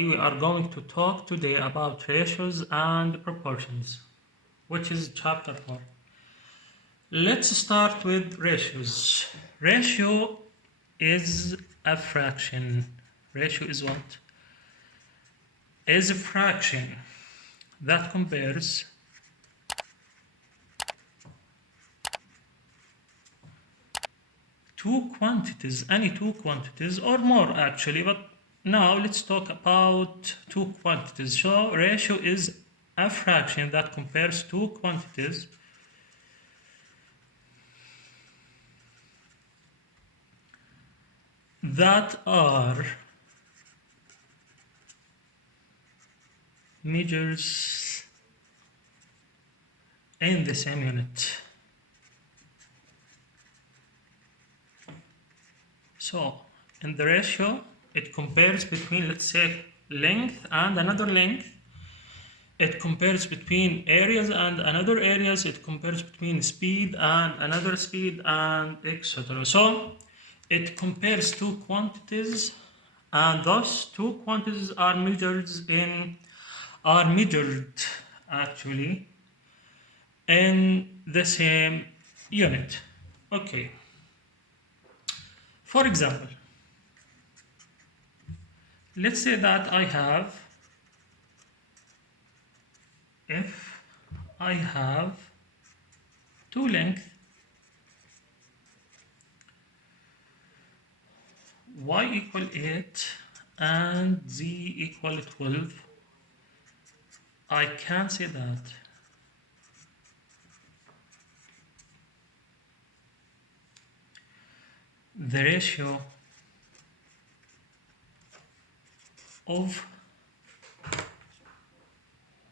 everybody. We are going to talk today about ratios and proportions, which is chapter 4. Let's start with ratios. Ratio is a fraction. Ratio is what? Is a fraction that compares two quantities, any two quantities or more actually, but now let's talk about two quantities. So ratio is a fraction that compares two quantities that are measures in the same unit. So in the ratio, it compares between, let's say, length and another length. It compares between areas and another areas. It compares between speed and another speed, and etc. So it compares two quantities, and those two quantities are measured actually in the same unit. Okay. For example, let's say that if I have two lengths, y equal 8 and z equal 12, I can say that the ratio of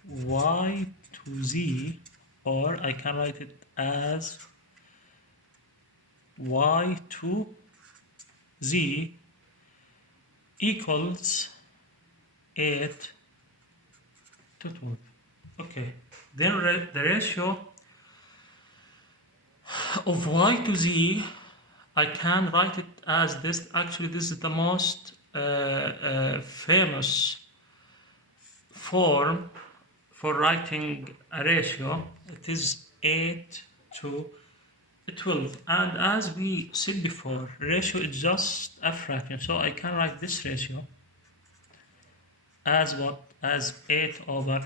y to z, or I can write it as y to z, equals 8 to 12. Okay, then the ratio of y to z, I can write it as this. Actually, this is the most famous form for writing a ratio. It is 8 to 12. And as we said before, ratio is just a fraction. So I can write this ratio as what? As 8 over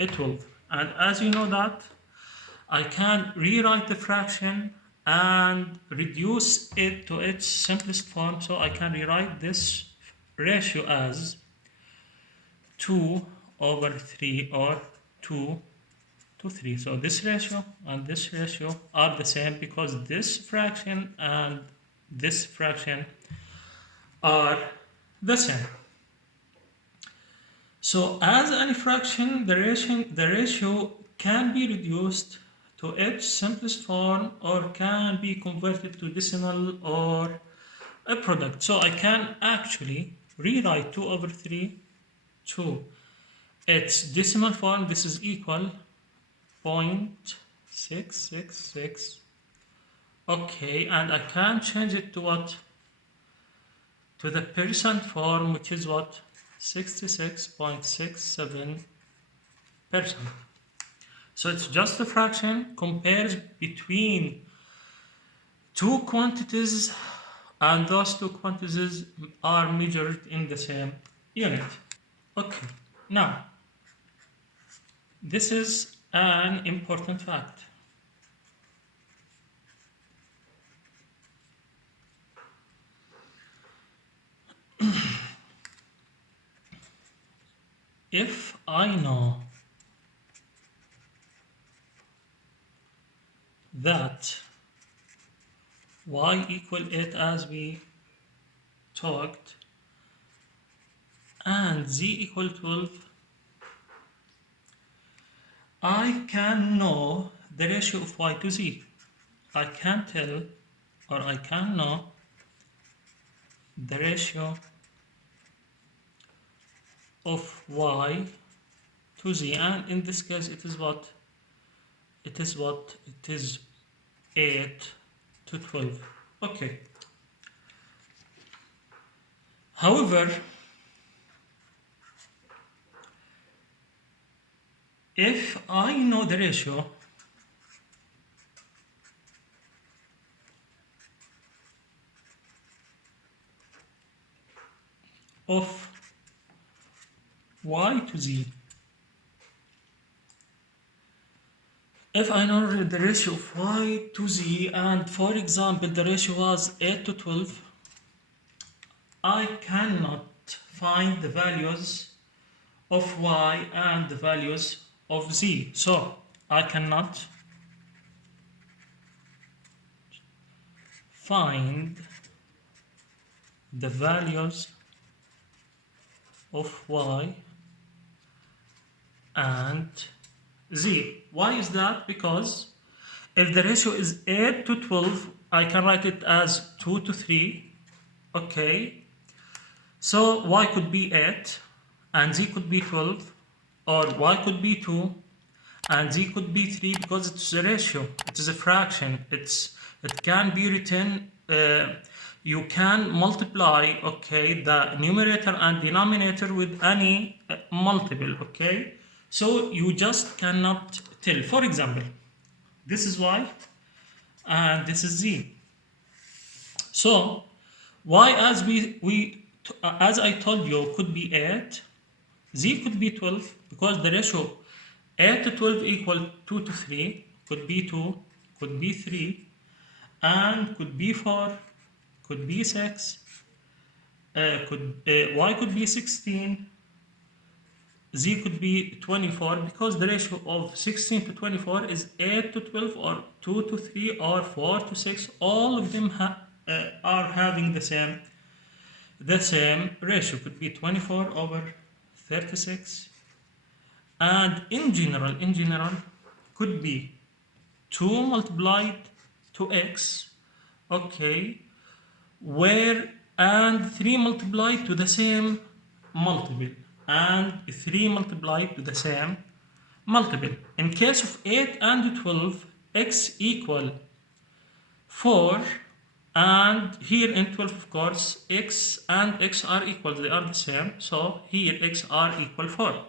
12. And as you know that, I can rewrite the fraction and reduce it to its simplest form. So I can rewrite this ratio as 2 over 3, or 2 to 3. So this ratio and this ratio are the same because this fraction and this fraction are the same. So as any fraction, the ratio can be reduced to its simplest form, or can be converted to decimal or a product. So I can actually rewrite 2 over 3 to its decimal form. This is equal 0.666. Okay, and I can change it to what? To the percent form, which is what? 66.67%. So it's just a fraction, compares between two quantities, and those two quantities are measured in the same unit. Okay, now this is an important fact. If I know that y equal 8 as we talked, and z equal 12, I can know the ratio of y to z. I can tell, or I can know the ratio of y to z, and in this case it is what? It is 8 to 12. Okay. However, if I know the ratio of y to z, if I know the ratio of y to z, and for example the ratio was 8 to 12, I cannot find the values of y and the values of z. So I cannot find the values of y and z. Why is that? Because if the ratio is 8 to 12, I can write it as 2 to 3. Okay. So y could be 8 and z could be 12, or y could be 2 and z could be 3, because it's a ratio, it is a fraction. It can be written, you can multiply, okay, the numerator and denominator with any multiple, okay? So you just cannot tell. For example, this is y and this is z. So y, as I told you, could be 8, z could be 12, because the ratio 8 to 12 equal 2 to 3, could be 2, could be 3, and could be 4, could be 6, y could be 16, z could be 24, because the ratio of 16 to 24 is 8 to 12, or 2 to 3, or 4 to 6. All of them are having the same ratio. Could be 24 over 36, and in general could be 2 multiplied to x, okay, where and 3 multiplied to the same multiple, and 3 multiplied to the same multiple. In case of 8 and 12, x equal 4, and here in 12, of course, x and x are equal, they are the same, so here x are equal 4.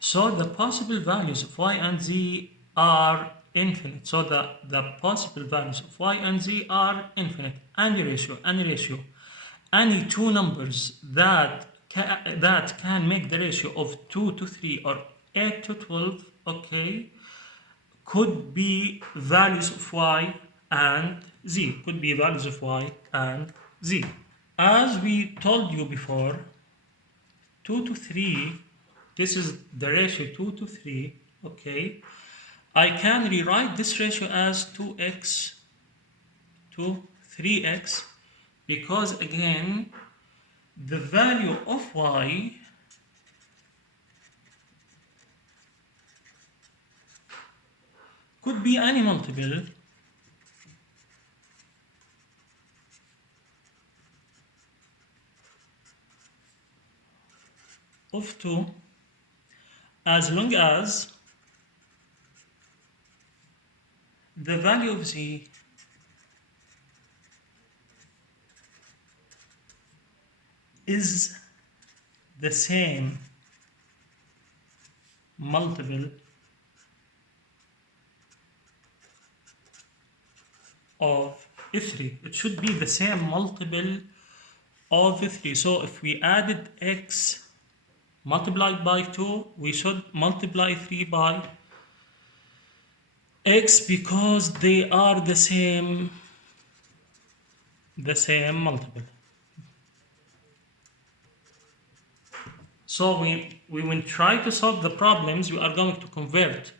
So the possible values of y and z are infinite. So the possible values of y and z are infinite. Any ratio, any two numbers that can make the ratio of 2 to 3 or 8 to 12, okay, could be values of y and z, could be values of y and z. As we told you before, 2 to 3, this is the ratio 2 to 3, okay. I can rewrite this ratio as 2x to 3x, because again, the value of y could be any multiple of 2, as long as the value of z is the same multiple of 3. It should be the same multiple of 3. So if we added x multiplied by 2, we should multiply 3 by x, because they are the same multiple. So we will try to solve the problems. We are going to convert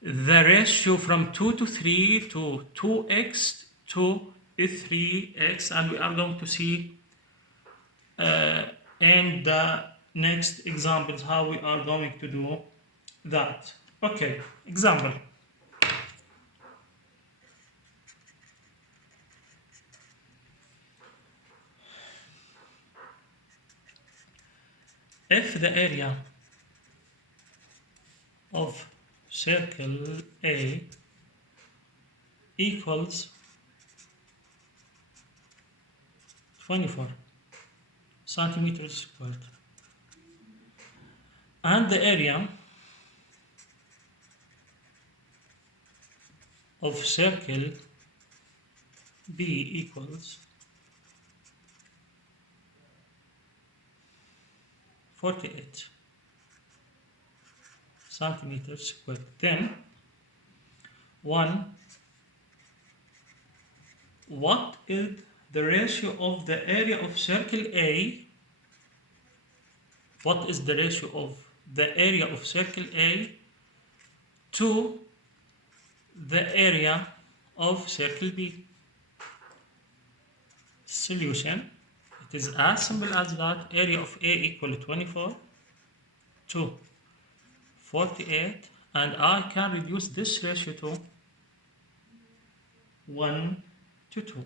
the ratio from 2 to 3 to 2x to 3x, and we are going to see in the next examples how we are going to do that. Okay, example. If the area of circle A equals 24 centimeters squared, and the area of circle B equals 48 centimeters squared. Then 1. What is the ratio of the area of circle A? What is the ratio of the area of circle A to the area of circle B? Solution. It is as simple as that. Area of A equal to 24 to 48, and I can reduce this ratio to 1 to 2.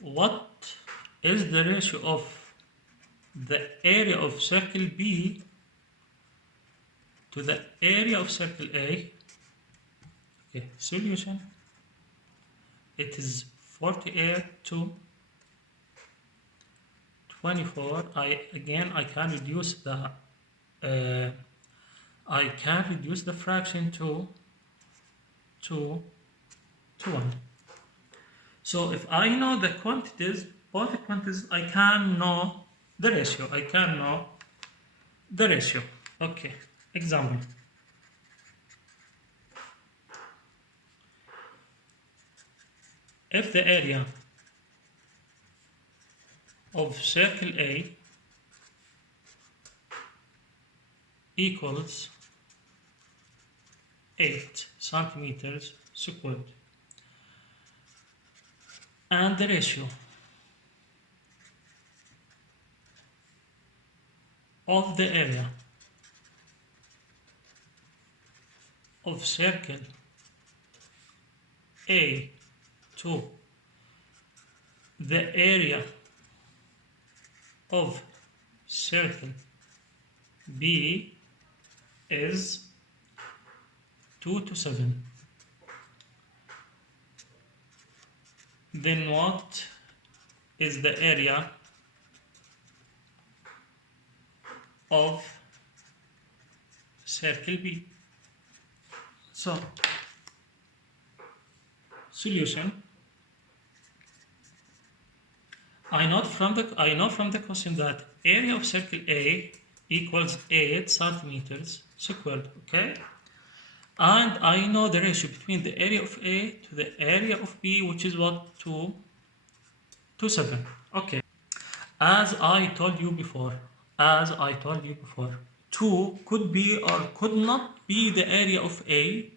What is the ratio of the area of circle B to the area of circle A? Okay, solution. It is 48 to 24. I can reduce the fraction to 1. So if I know the quantities, both the quantities, I can know the ratio. Okay, example. If the area of circle A equals 8 centimeters squared, and the ratio of the area of circle A to the area of circle B is 2 to 7. Then what is the area of circle B? So, solution. I know from the question that area of circle A equals 8 centimeters squared, okay? And I know the ratio between the area of A to the area of B, which is what? 2 to 7. Okay. As I told you before, 2 could be or could not be the area of A,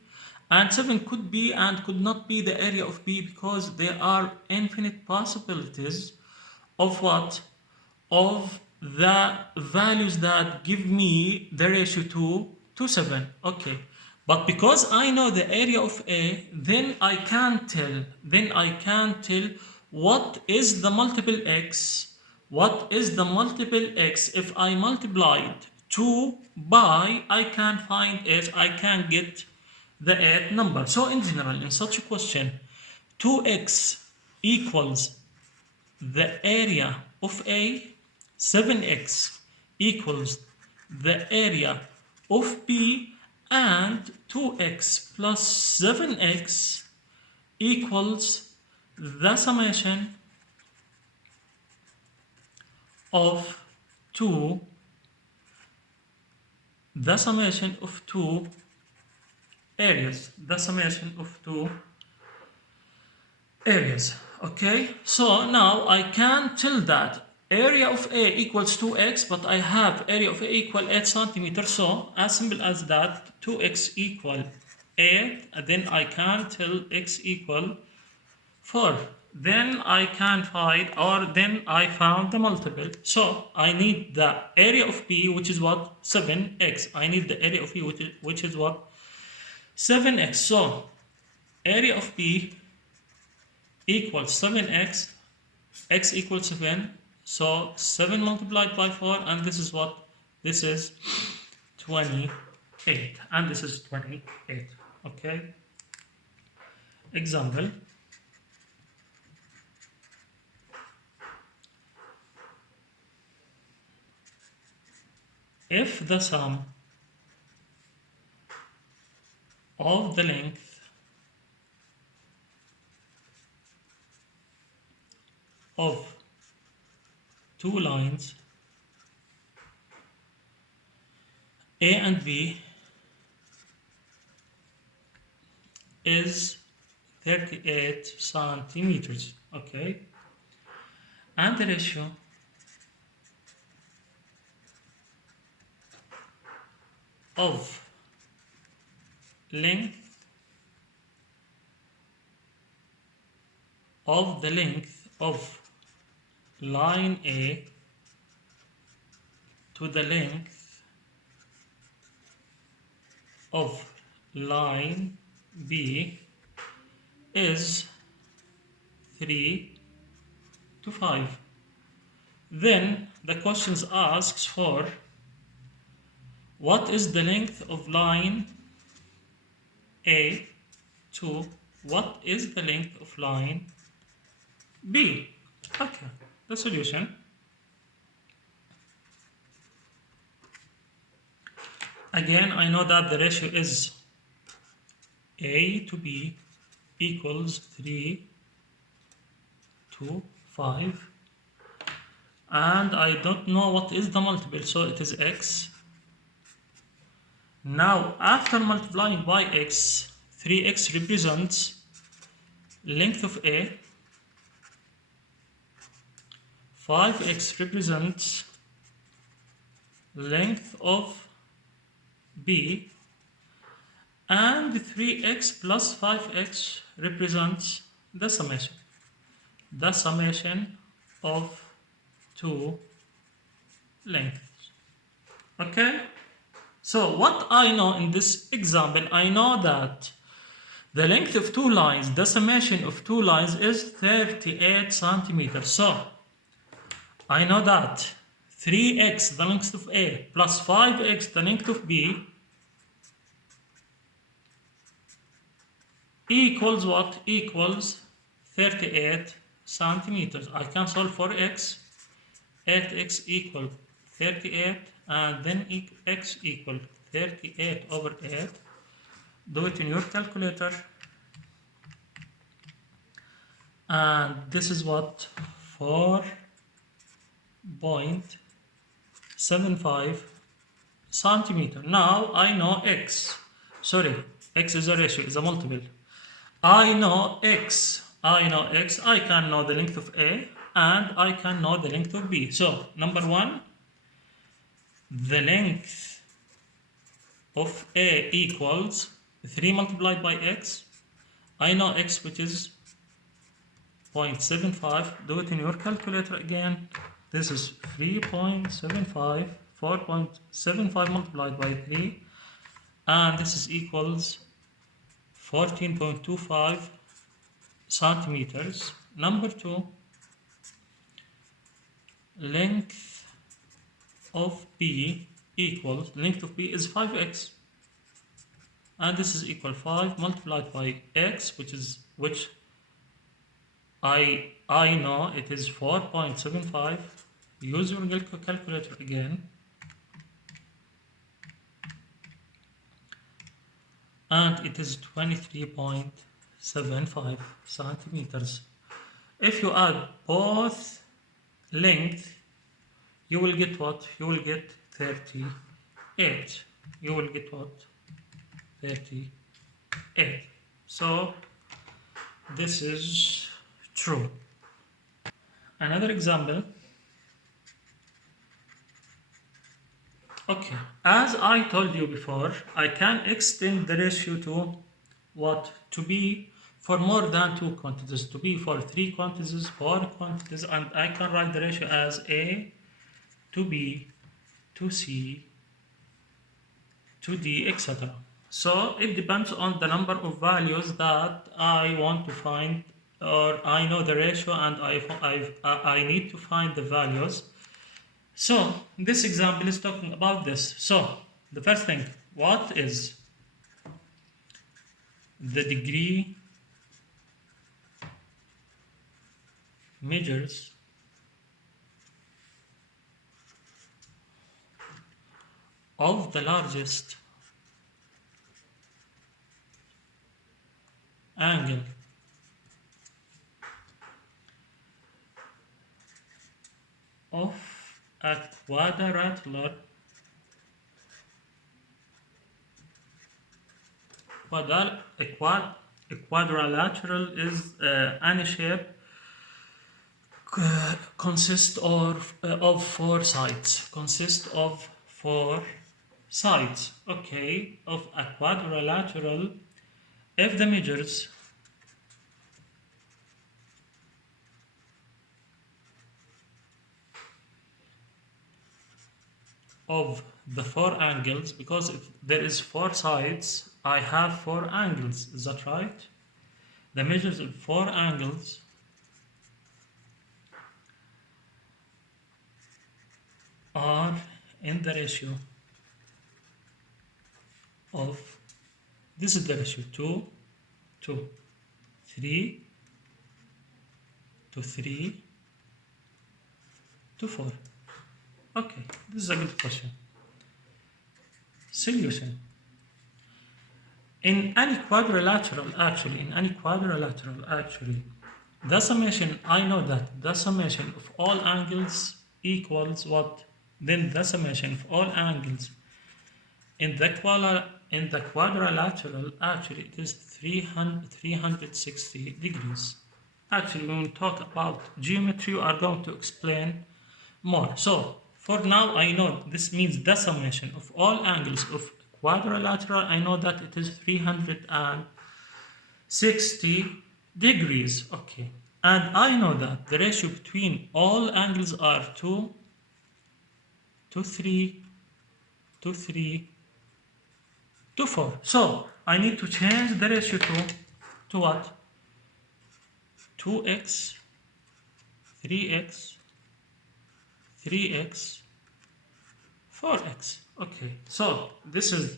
and 7 could be and could not be the area of B, because there are infinite possibilities of what? Of the values that give me the ratio 2 to 7. Okay. But because I know the area of A, then I can tell what is the multiple x. What is the multiple x? If I multiplied 2 by, I can find it, I can get the 8 number. So in general, in such a question, 2x equals the area of A, 7x equals the area of B, and 2x plus 7x equals the summation of two areas. Okay, so now I can tell that area of A equals 2x, but I have area of A equal 8 centimeters. So as simple as that, 2x equal 8, and then I can tell x equal 4. Then I can find, or then I found the multiple. So I need the area of B, which is what? 7x. I need the area of B, which is what? 7x. So area of B equals 7x, x equals 7. So 7 multiplied by 4, and this is what? This is 28, and this is 28. Okay. Example. if the sum of the length of two lines A and B is 38 centimeters, okay? And the ratio of length of the length of line A to the length of line B is 3 to 5. Then the question asks for what is the length of line A to what is the length of line B. Okay, the solution. Again, I know that the ratio is A to B equals 3 to 5. And I don't know what is the multiple, so it is x. Now, after multiplying by x, 3x represents length of A, 5x represents length of B, and 3x plus 5x represents the summation of two lengths. Okay? So what I know in this example, I know that the length of two lines, the summation of two lines is 38 centimeters. So I know that 3x, the length of A, plus 5x, the length of B, equals what? Equals 38 centimeters. I can solve for x. 8x equal 38, and then x equal 38 over 8. Do it in your calculator. And this is what? 4.75 centimeter. Now I know x. Sorry, x is a ratio, is a multiple. I know x. I can know the length of A, and I can know the length of B. So, number one, the length of A equals 3 multiplied by x. I know x, which is 0.75. Do it in your calculator again. This is 3.75, 4.75 multiplied by 3, and this is equals 14.25 centimeters. Number two, length of B equals, length of B is 5x, and this is equal 5 multiplied by x, which I know it is 4.75. Use your calculator again, and it is 23.75 centimeters. If you add both length, you will get what? You will get 38. You will get what? 38. So this is true. Another example. Okay, as I told you before, I can extend the ratio to what? To be for more than two quantities, to be for three quantities, four quantities, and I can write the ratio as A to B to C to D, etc. So it depends on the number of values that I want to find, or I know the ratio and I need to find the values. So this example is talking about this. So the first thing, what is the degree measures of the largest angle of a quadrilateral a quadrilateral is any shape consists of four sides. Consists of four sides. Okay, of a quadrilateral, if the measures of the four angles, because if there is four sides, I have four angles. Is that right? The measures of four angles are in the ratio of, this is the ratio 2 to 3 to 3 to 4. Okay, this is a good question. Solution. In any quadrilateral, actually, the summation, I know that the summation of all angles equals what? Then the summation of all angles in the quadrilateral, actually, it is 360 degrees. Actually, when we talk about geometry, we are going to explain more. So, for now, I know this means the summation of all angles of quadrilateral. I know that it is 360 degrees. Okay. And I know that the ratio between all angles are 2 to 3 to 3 to 4. So, I need to change the ratio to what? 2x, 3x, 3x, 4x. Okay, so this is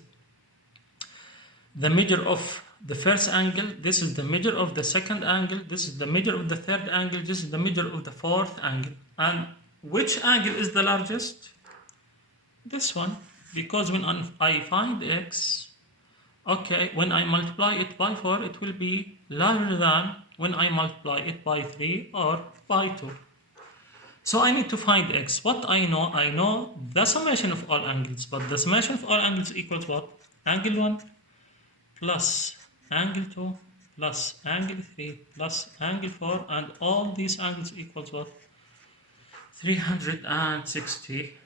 the measure of the first angle, this is the measure of the second angle, this is the measure of the third angle, this is the measure of the fourth angle. And which angle is the largest? This one, because when I find x, okay, when I multiply it by 4, it will be larger than when I multiply it by 3 or by 2. So I need to find x. What I know the summation of all angles, but the summation of all angles equals what? Angle 1 plus angle 2 plus angle 3 plus angle 4, and all these angles equals what? 360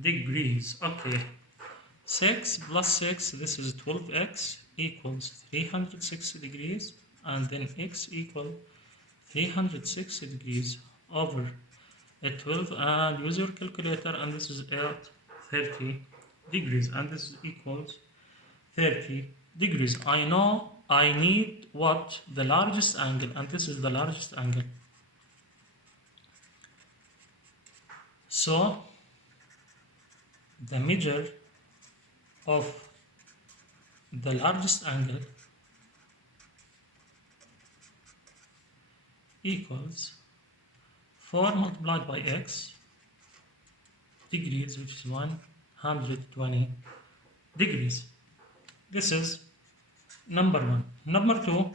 degrees. Okay. 6 plus 6, this is 12x, equals 360 degrees, and then x equal 360 degrees over 12, and use your calculator, and this is 30 degrees, and this is equals 30 degrees. I know I need what? The largest angle, and this is the largest angle. So the measure of the largest angle equals 4 multiplied by x degrees, which is 120 degrees. This is number 1. Number 2,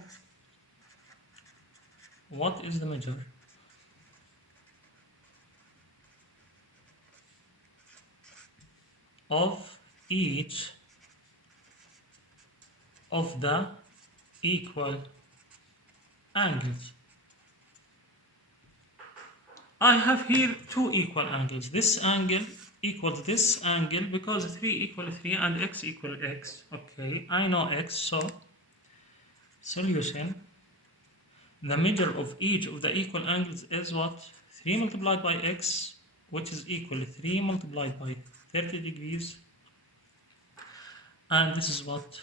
what is the measure of each of the equal angles? I have here two equal angles. This angle equals this angle because 3 equal 3 and x equal x. Okay, I know x, so solution. The measure of each of the equal angles is what? 3 multiplied by x, which is equal to 3 multiplied by 30 degrees. And this is what?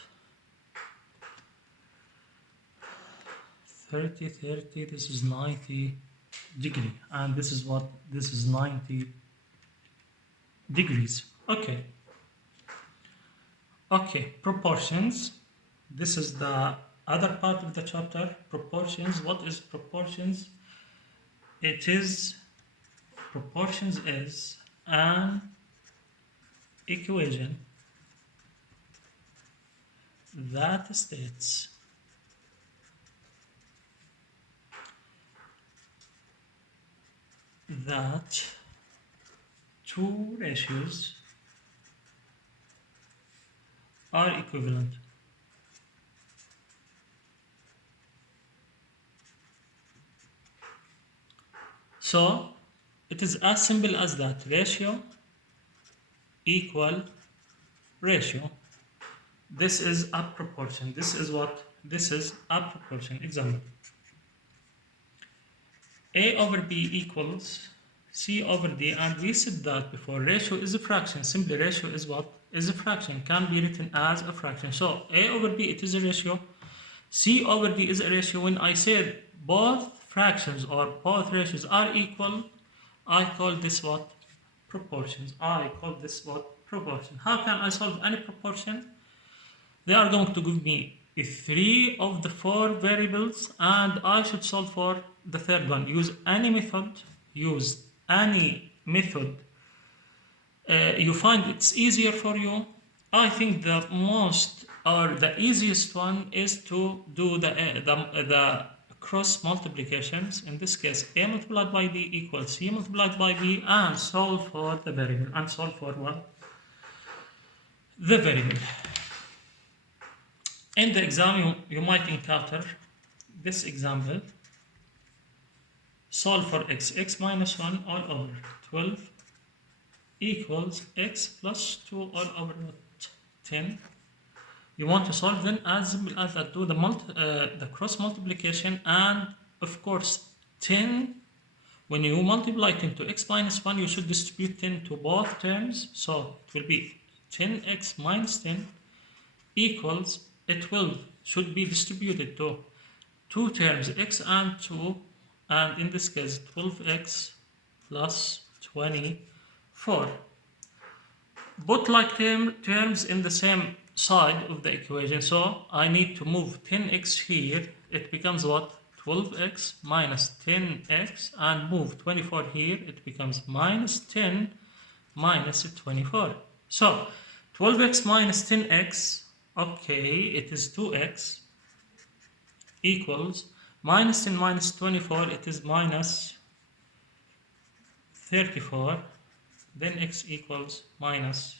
30, this is 90 degree. And this is what? This is 90 degrees. Okay. Okay, proportions. This is the other part of the chapter, proportions. What is proportions? Proportions is an equation that states that two ratios are equivalent. So it is as simple as that. Ratio equal ratio. This is a proportion. This is what? This is a proportion. Example. A over B equals C over D, and we said that before. Ratio is a fraction. Simply ratio is what? Is a fraction. Can be written as a fraction. So A over B, it is a ratio. C over D is a ratio. When I said both fractions or both ratios are equal, I call this what? Proportions. I call this what? Proportion. How can I solve any proportion? They are going to give me 3 of the 4 variables, and I should solve for the third one. Use any method. Use any method. You find it's easier for you. I think the most or the easiest one is to do the cross multiplications. In this case, A multiplied by B equals C multiplied by B, and solve for the variable. And solve for what? The variable. In the exam, you might encounter this example. Solve for x minus 1 all over 12 equals x plus 2 all over 10. You want to solve then as simple as that. Do the cross multiplication, and of course 10, when you multiply 10 to x minus 1, you should distribute 10 to both terms. So it will be 10x minus 10 equals 12 should be distributed to two terms, x and 2, and in this case 12x plus 24. Put like terms in the same side of the equation. So I need to move 10x here. It becomes what? 12x minus 10x, and move 24 here. It becomes minus 10 minus 24. So 12x minus 10x, okay, it is 2x, equals minus 10 minus 24, it is minus 34. Then x equals minus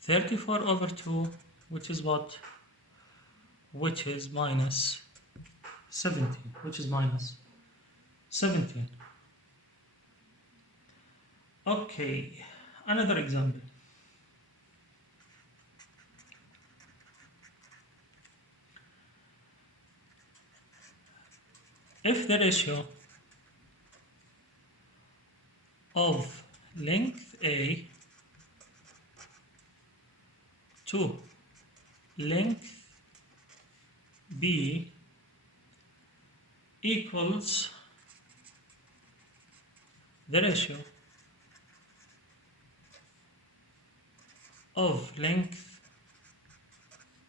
34 over 2, which is what? Which is minus 17. Which is minus 17. Okay, another example. If the ratio of length A to length B equals the ratio of length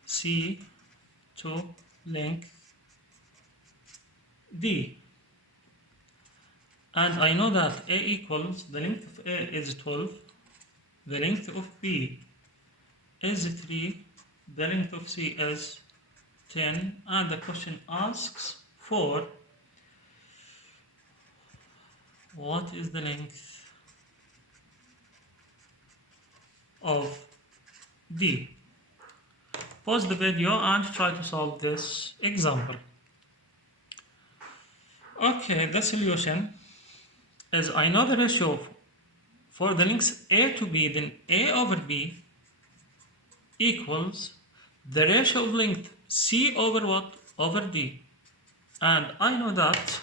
C to length D, and I know that A equals, the length of A is 12, the length of B is 3, the length of C is 10, and the question asks for what is the length of D. Pause the video and try to solve this example. Okay, the solution is, I know the ratio for the lengths A to B, then A over B equals the ratio of length C over what? Over D. And I know that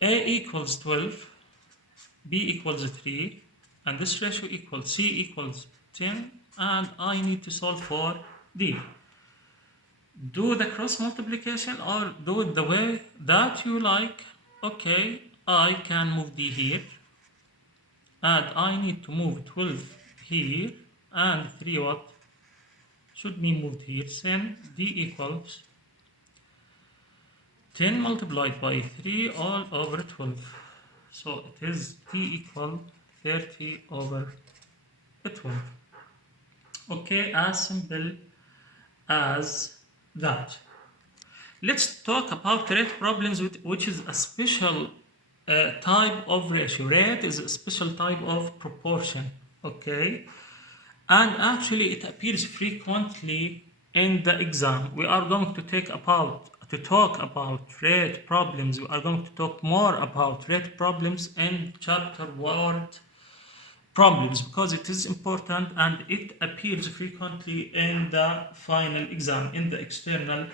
A equals 12, B equals 3, and this ratio equals C equals 10, and I need to solve for D. Do the cross multiplication or do it the way that you like. Okay, I can move D here, and I need to move 12 here, and 3 what? Should be moved here. Then D equals 10 multiplied by 3 all over 12. So it is D equal 30 over 12. Okay, as simple as that. Let's talk about rate problems, which is a special type of ratio. Rate is a special type of proportion, okay? And actually it appears frequently in the exam. We are going to talk about rate problems. We are going to talk more about rate problems in chapter word problems because it is important and it appears frequently in the final exam, in the external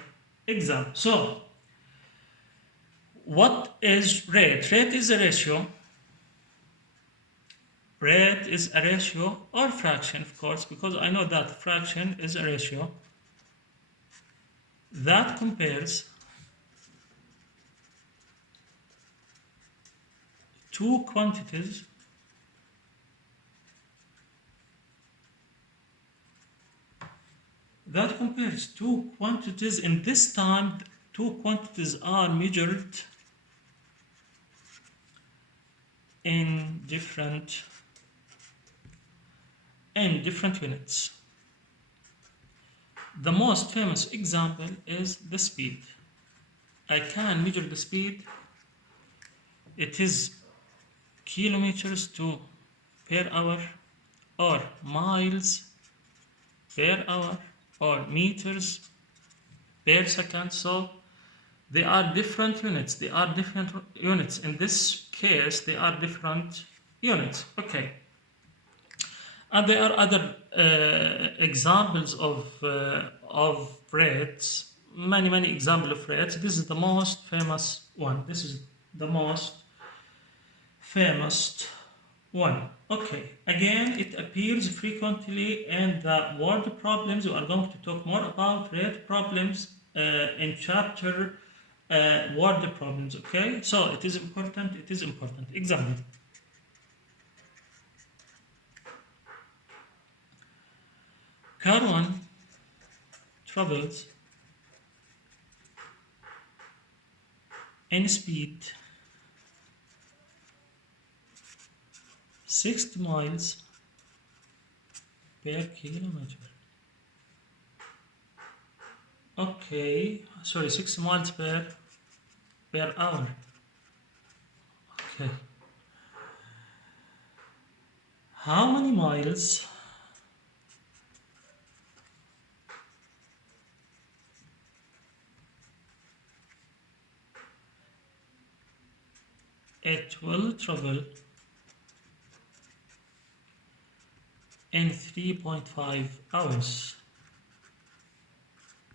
exam. So, what is rate? Rate is a ratio. Rate is a ratio or fraction, of course, because I know that fraction is a ratio that compares two quantities in this time. Two quantities are measured in different units. The most famous example is the speed. I can measure the speed. It is kilometers to per hour or miles per hour or meters per second. So they are different units. In this case, they are different units. Okay. And there are other examples of rates. Many examples of rates. This is the most famous one. Okay. Again, it appears frequently in the word problems. We are going to talk more about rate problems in chapter word problems. Okay. So it is important. Example. Car 1 travels in speed 60 miles per kilometer. Okay, sorry, 60 miles per hour. Okay. How many miles it will travel in 3.5 hours?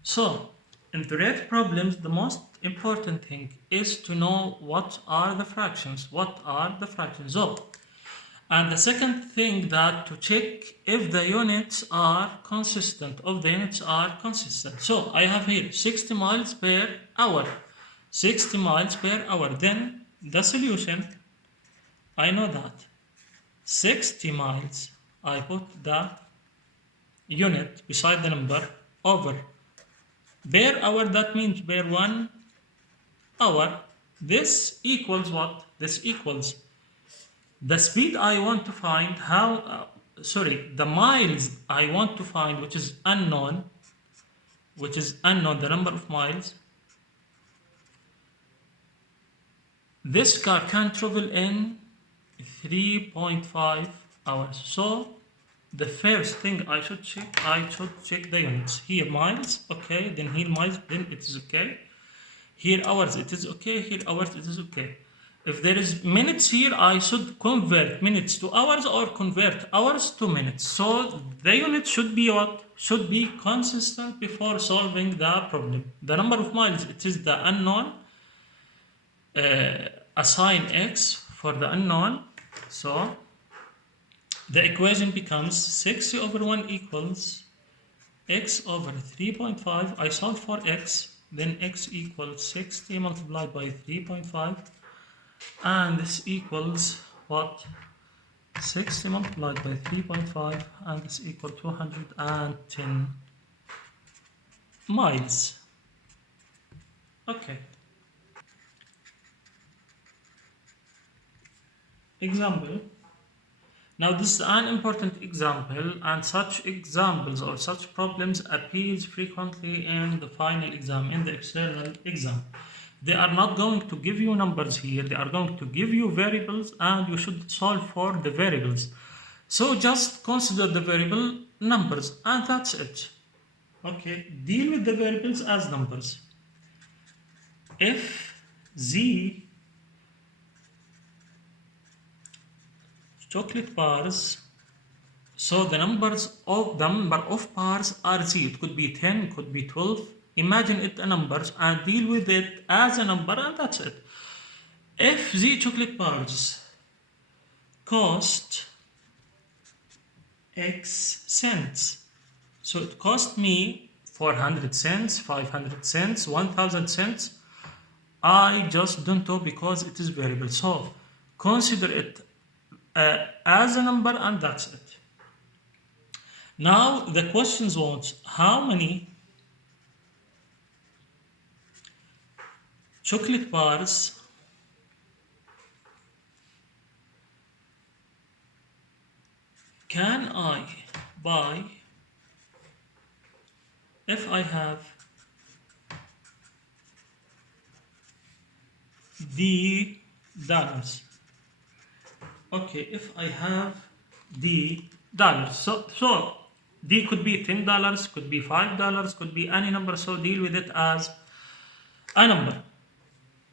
So, in the rate problems, the most important thing is to know what are the fractions. So, and the second thing that to check if the units are consistent. So I have here 60 miles per hour. 60 miles per hour. Then the solution, I know that 60 miles, I put the unit beside the number over per hour, that means per 1 hour. This equals what? This equals the speed I want to find, the miles I want to find, which is unknown, the number of miles. This car can travel in 3.5 hours. So the first thing I should check the units. Here miles, okay, then here miles, then it is okay. Here hours, it is okay. Here hours, it is okay. If there is minutes here, I should convert minutes to hours or convert hours to minutes. So the unit should be what? Should be consistent before solving the problem. The number of miles, it is the unknown. Assign x for the unknown. So the equation becomes 60 over 1 equals x over 3.5. I solve for x, then x equals 60 multiplied by 3.5. And this equals what? 60 multiplied by 3.5, and this equals 210 miles. Okay. Example. Now this is an important example, and such examples or such problems appears frequently in the final exam, in the external exam. They are not going to give you numbers here, they are going to give you variables and you should solve for the variables. So just consider the variable numbers and that's it. Okay, deal with the variables as numbers. If z chocolate bars, so the number of bars are z. It could be 10, it could be 12. Imagine it a number and deal with it as a number and that's it. If the chocolate bars cost X cents, so it cost me 400 cents, 500 cents, 1000 cents. I just don't know because it is variable. So consider it as a number and that's it. Now the questions wants how many chocolate bars can I buy if I have the dollars. Okay, if I have the dollars. So D could be $10, could be $5, could be any number. So deal with it as a number.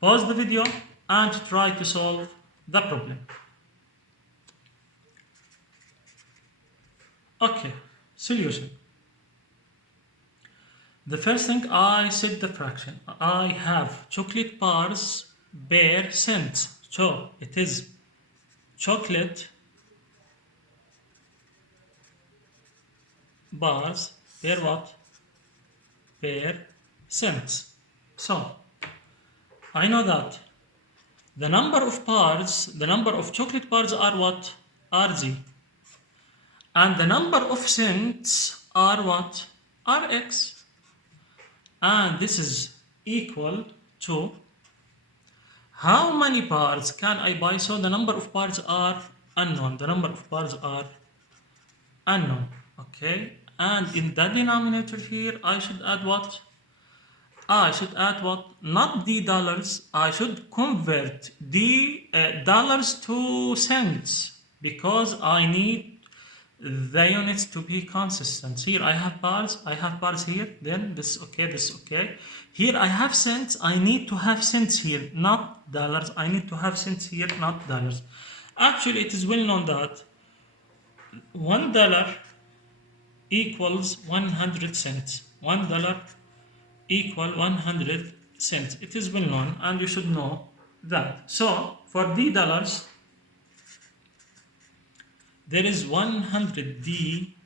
Pause the video and try to solve the problem. Okay, solution. The first thing, I set the fraction. I have chocolate bars per cent. So it is chocolate bars per what? Per cents. So I know that the number of bars, the number of chocolate bars are what? Are z. And the number of cents are what? Are x. And this is equal to how many bars can I buy? So the number of bars are unknown. The number of bars are unknown. Okay. And in the denominator here, I should add what? I should add what? Not the dollars. I should convert the dollars to cents because I need the units to be consistent. Here I have bars here, then this is okay, this is okay. Here I have cents, I need to have cents here, not dollars. I need to have cents here, not dollars. Actually, it is well known that $1 equals 100 cents. $1 equal 100 cents. It is well known and you should know that. So for the dollars, there is 100 D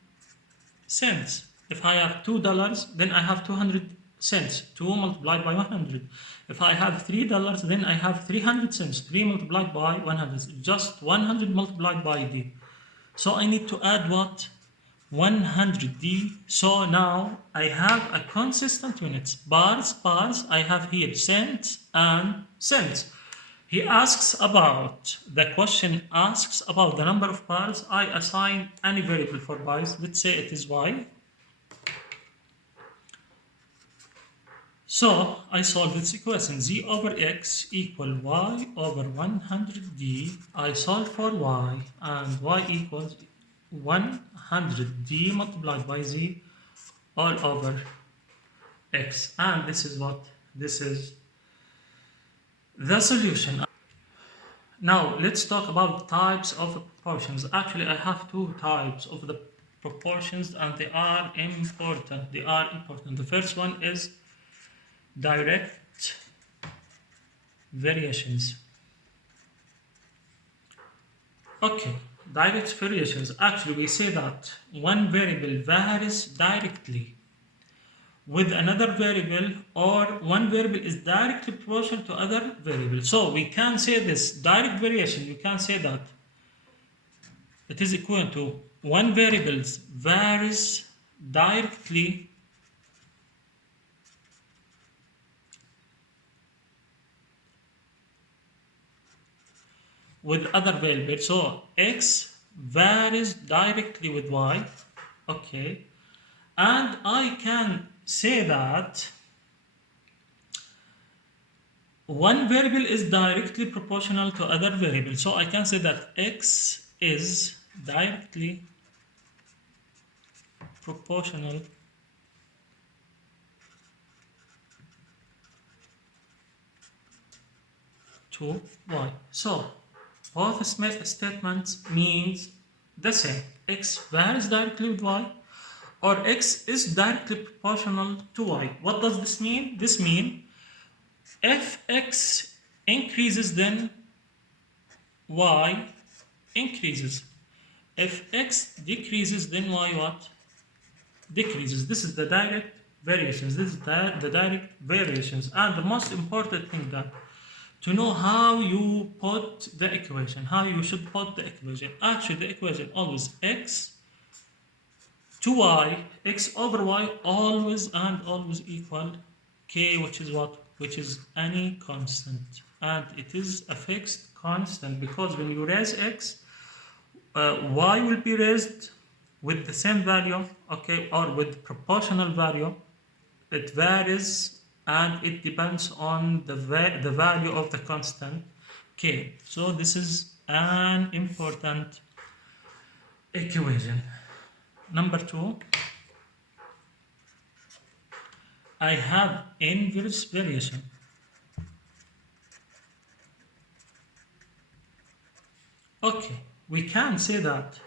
cents. If I have $2, then I have 200 cents. 2 multiplied by 100. If I have $3, then I have 300 cents. 3 multiplied by 100. Just 100 multiplied by D. So I need to add what? 100D. So now I have a consistent units. Bars, I have here cents and cents. He asks about, the question asks about the number of bars. I assign any variable for bars. Let's say it is y. So I solve this equation. Z over x equal y over 100d. I solve for y and y equals 100d multiplied by z all over x. And this is what? This is the solution. Now let's talk about types of proportions. Actually, I have two types of the proportions and they are important. The first one is direct variations. Okay, direct variations. Actually, we say that one variable varies directly with another variable, or one variable is directly proportional to other variable. So we can say this direct variation, we can say that it is equal to one variable varies directly with other variable. So x varies directly with y, okay, and I can say that one variable is directly proportional to other variable. So I can say that x is directly proportional to y. So both statements means the same. X varies directly with y, or x is directly proportional to y. What does this mean? This means if x increases, then y increases. If x decreases, then y what? Decreases. This is the direct variations. This is the direct variations. And the most important thing that to know how you put the equation, how you should put the equation. Actually, the equation always x to y, x over y always and always equal k, which is what? Which is any constant. And it is a fixed constant because when you raise x, y will be raised with the same value, okay, or with proportional value. It varies and it depends on the value of the constant k. So this is an important equation. Number 2, I have inverse variation. Okay, we can say that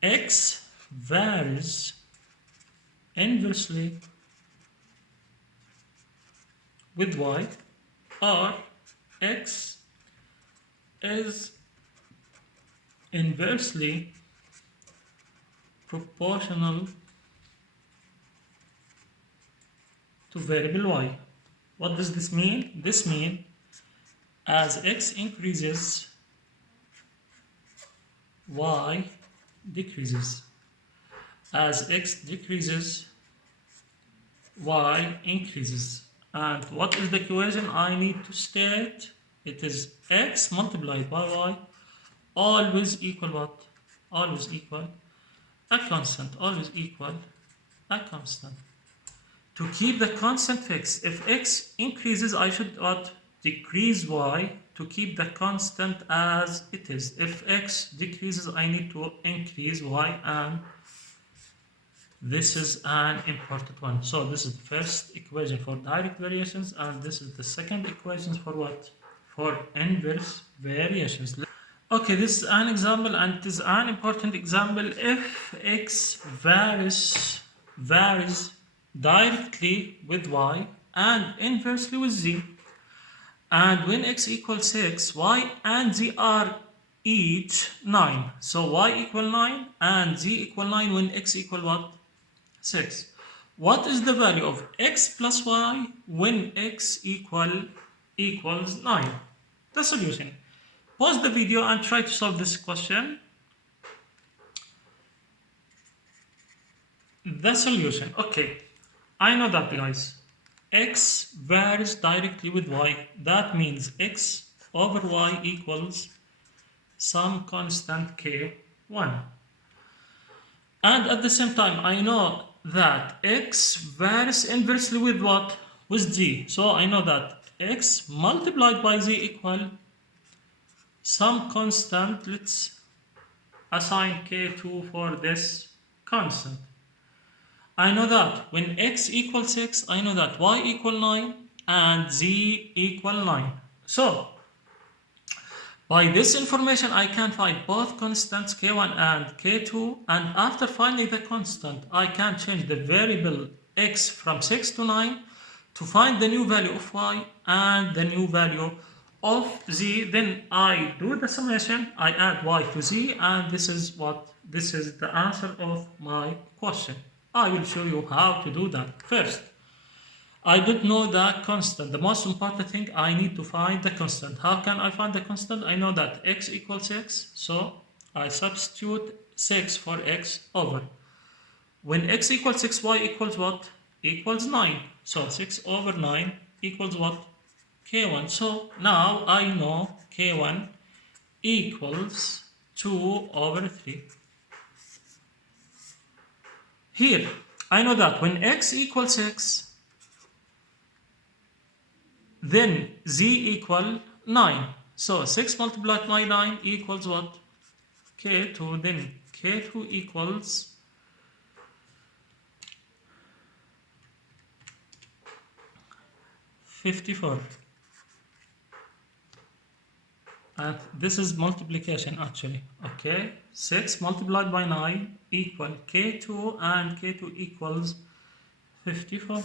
x varies inversely with y, or x is inversely proportional to variable y. What does this mean? This means as x increases, y decreases. As x decreases, y increases. And what is the equation I need to state? It is x multiplied by y always equal what? Always equal a constant. Always equal a constant. To keep the constant fixed, if x increases, I should what? Decrease y to keep the constant as it is. If x decreases, I need to increase y, and this is an important one. So this is the first equation for direct variations, and this is the second equation for what? For inverse variations. Okay, this is an example, and it is an important example. If x varies directly with y and inversely with z, and when x equals 6, y and z are each 9. So y equal 9 and z equal 9 when x equal what? 6. What is the value of x plus y when x equals 9? The solution. Pause the video and try to solve this question. The solution. Okay, I know that, guys. X varies directly with y. That means x over y equals some constant k1. And at the same time, I know that x varies inversely with what? With z. So I know that x multiplied by z equal some constant. Let's assign k2 for this constant. I know that when x equals 6, I know that y equal 9 and z equal 9. So by this information, I can find both constants k1 and k2, and after finding the constant, I can change the variable x from 6 to 9 to find the new value of y and the new value of z. Then I do the summation, I add y to z, and this is the answer of my question. I will show you how to do that. First, I don't know the constant. The most important thing, I need to find the constant. How can I find the constant? I know that x equals 6, so I substitute 6 for x over. When x equals 6, y equals what? Equals 9. So 6 over 9 equals what? K1. So now I know K1 equals 2 over 3. Here, I know that when x equals 6, then z equal 9. So 6 multiplied by 9 equals what? K2. Then K2 equals 54. And this is multiplication actually. Okay, 6 multiplied by 9 equal K2, and K2 equals 54.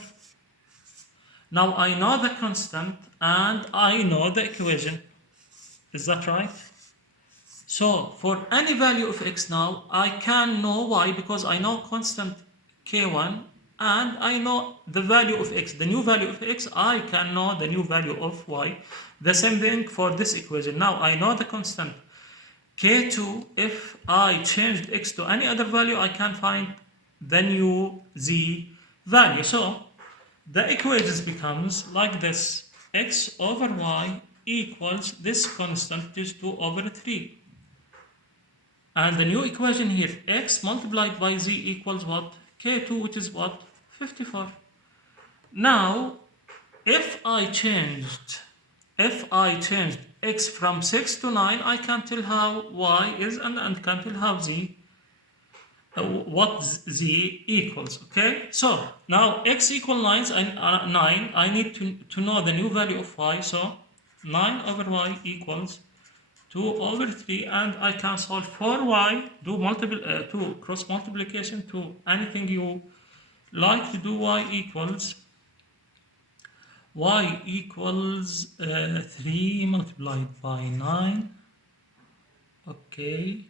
Now I know the constant and I know the equation. Is that right? So for any value of x now, I can know y because I know constant k1 and I know the value of x. The new value of x, I can know the new value of y. The same thing for this equation. Now I know the constant k2. If I changed x to any other value, I can find the new z value. So the equations becomes like this: x over y equals this constant, which is 2 over 3. And the new equation here, x multiplied by z equals what? K2, which is what? 54. Now, if I changed x from 6 to 9, I can tell how y is and can tell how z, what z equals. Okay, so now x equals 9, I need to know the new value of y. So 9 over y equals 2 over 3, and I can solve for y, do cross multiplication to anything you like to do. Y equals 3 multiplied by 9, okay,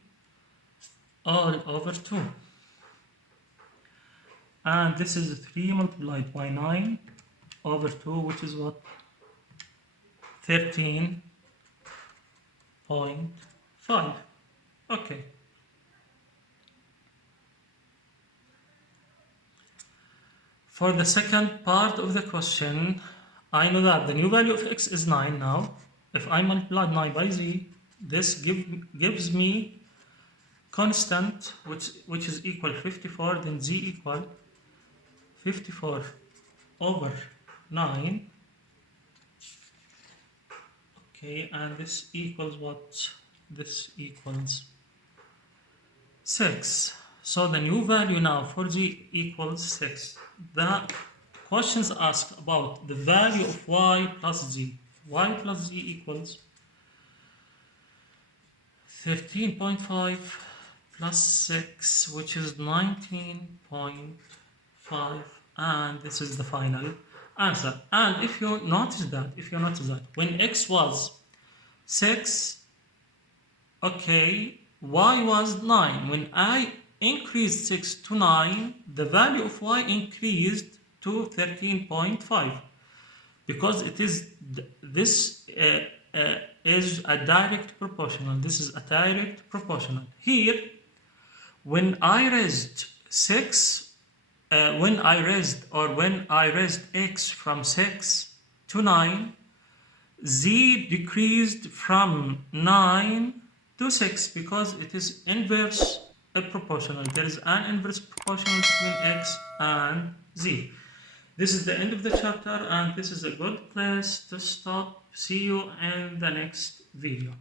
all over 2. And this is 3 multiplied by 9 over 2, which is what? 13.5. Okay. For the second part of the question, I know that the new value of x is 9 now. If I multiply 9 by z, this gives me constant which is equal 54, then z equal 54 over 9. Okay, and this equals what? This equals 6. So the new value now for z equals 6. The questions ask about the value of y plus z. Y plus z equals 13.5 plus 6, which is 19.5, and this is the final answer. And if you notice that, when x was 6, okay, y was 9. When I increased 6 to 9, the value of y increased to 13.5 because it is this is a direct proportional. This is a direct proportional. Here, when I raised x from 6 to 9, z decreased from 9 to 6 because it is inverse proportional. There is an inverse proportional between x and z. This is the end of the chapter, and this is a good place to stop. See you in the next video.